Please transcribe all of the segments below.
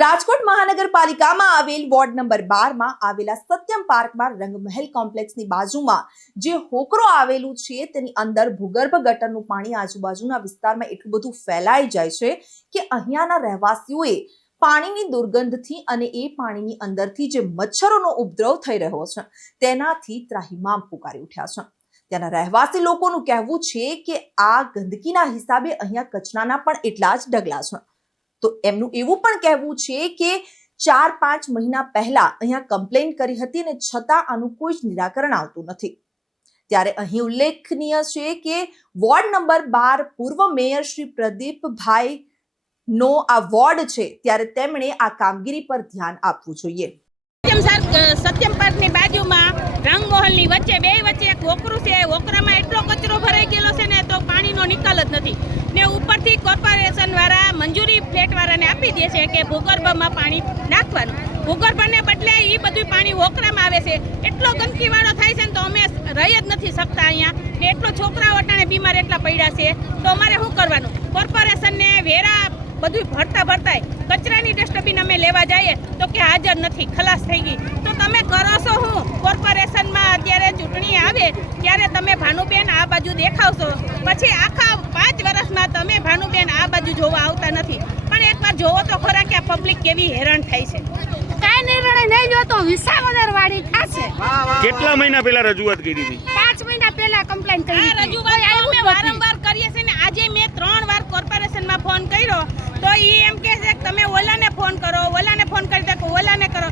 રાજકોટ મહાનગરપાલિકામાં આવેલ ward number 12 માં આવેલા સત્યમ પાર્કમાં રંગમહેલ કોમ્પ્લેક્સની બાજુમાં જે હોકરો આવેલું છે તેની અંદર ભૂગર્ભ ગટરનું પાણી આજુબાજુના વિસ્તારમાં એટલું બધું ફેલાઈ જાય છે કે અહીંયાના રહેવાસીઓએ પાણીની દુર્ગંધથી અને એ પાણીની અંદરથી જે મચ્છરોનો ઉપદ્રવ થઈ રહ્યો છે તેનાથી ત્રાહિમામ પુકારી ઉઠ્યા છે। ત્યાંના રહેવાસી લોકોનું કહેવું છે કે આ ગંદકીના હિસાબે અહીંયા કચરાના પણ એટલા જ ઢગલા છે। તો એમનું એવું પણ કહેવું છે કે 4-5 મહિના પહેલા અહીંયા કમ્પ્લેન કરી હતી અને છતાં આનું કોઈ જ નિરાકરણ આવતું નથી। ત્યારે અહીં ઉલ્લેખનીય છે કે વોર્ડ નંબર 12 પૂર્વ મેયર શ્રી પ્રદીપભાઈ નો આ વોર્ડ છે, ત્યારે તેમણે આ કામગીરી પર ધ્યાન આપવું જોઈએ। સત્યમ પાર્કની બાજુમાં રંગમહેલની વચ્ચે એક વોકરું છે। વોકરામાં એટલો કચરો ભરાઈ ગયેલો છે ને તો પાણીનો નિકાલ જ નથી ને ઉપરથી કોર્પોરેશન વાળા મંજૂરી ફ્લેટ વાળાને આપી દે છે કે ભૂગર્ભમાં પાણી નાખવાનું। ભૂગર્ભને બદલે એ બધું પાણી વોકરામાં આવે છે। એટલો ગંદકીવાળો થાય છે ને તો અમે રહી જ નથી શકતા અહીંયા ને એટલો છોકરાઓ અટાણે બીમાર એટલા પડ્યા છે તો અમારે શું કરવાનું? કોર્પોરેશનને વેરા બધું ભરતા કચરાની ડસ્ટબિન અમે લેવા જઈએ તો કે હાજર નથી, ખલાસ થઈ ગઈ। તો તમે કરો છો હું? કોર્પોરેશનમાં અત્યારે ચૂંટણી આવે ત્યારે તમે ભાનુબેન આ બાજુ દેખાવશો, પછી આખા 5 વર્ષમાં તમે ભાનુબેન આ બાજુ જોવા આવતા નથી। પણ એકવાર જોવો તો ખરા કે આ પબ્લિક કેવી હેરાન થાય છે। કાંઈ નિર્ણય નહીં લો તો વિસાવદર વાળી થશે। કેટલા મહિના પહેલા રજૂઆત કરી હતી? 5 મહિના પહેલા કમ્પ્લેન કરી આ રજૂઆત અમે વારંવાર કરીએ છીએ ને આજે મેં 3 વાર કોર્પોરેશનમાં ફોન કર્યો તો એ એમ કહે છે કે તમે ઓલાને ફોન કરો, ઓલાને ફોન કરી દે, ઓલાને કરો,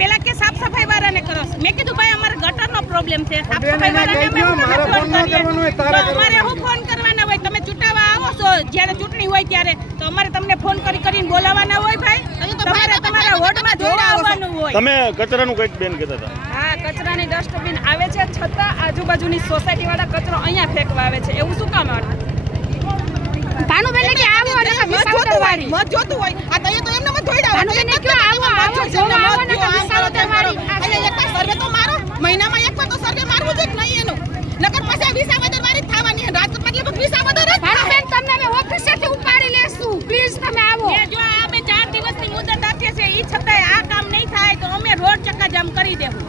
પેલા કે સાફ સફાઈ વાળાને કરો। મેં કીધું ભાઈ અમારે ગટરનો પ્રોબ્લેમ છે, સાફ સફાઈ વાળાને અમે ફોન કરીએ તો અમારે શું ફોન કરવાના હોય? તમે ચૂંટાવા આવો છો જ્યારે ચૂંટણી હોય ત્યારે તો અમારે તમને ફોન કરીને બોલાવવાના હોય ભાઈ? તમારે તમારા વોર્ડમાં જોવા આવવાનું હોય। તમે કચરાનું કંઈક બેન કહેતા હતા? હા, કચરાની ડસ્ટબિન આવે છે છતાં આજુબાજુની સોસાયટી વાળા કચરો અહીંયા ફેંકવા આવે છે, એવું શું કામ આવે? ભાનુબેન કે આવો એટલે વિસાવદર વાળી મત જોતું હોય આ તો એમને મત ધોઈડા ભાનુબેન કે આવો જોવા આવો ને વિસાવદર વાળી અને એક સર્વે તો મારો મહિનામાં એકવાર તો સર્વે મારવું જ નહીં એનું, નકર પછી વિસાવદર વાળી થવાની છે। રાજકોટ એટલે વિસાવદર જ ભાનુબેન તમને અમે ઓફિસેથી ઉપાડી લેશું, પ્લીઝ તમે આવો। જો અમે 4 દિવસની મુદત આપીએ છીએ એ છતાંય આ કામ નહીં થાય તો અમે રોડ ચક્કાજામ કરી દેવું।